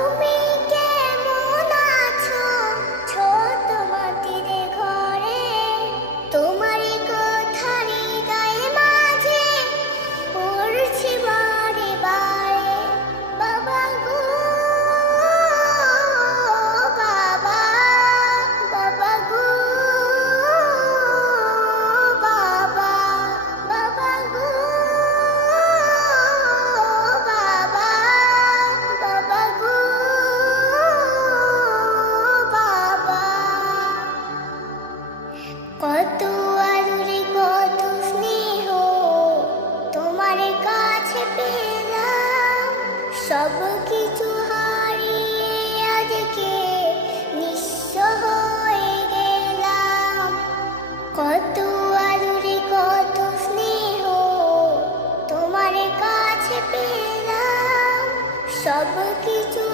তুমি কেমন আছো ছোট মাটির ঘরে? তোমারই কথা হৃদয়ে মাঝে পড়ছি বারে বারে। বাবা গো বাবা, বাবা গো বাবা, বাবা গো বাবা, বাবা গো বাবা। কত আদরে কত স্নেহ তোমার কাছে পেলাম, সব কিছু হারিয়ে আজকে নিঃস্ব হয়ে গেলাম। কত আদরে কত স্নেহ তোমার কাছে পেলাম, সব কিছু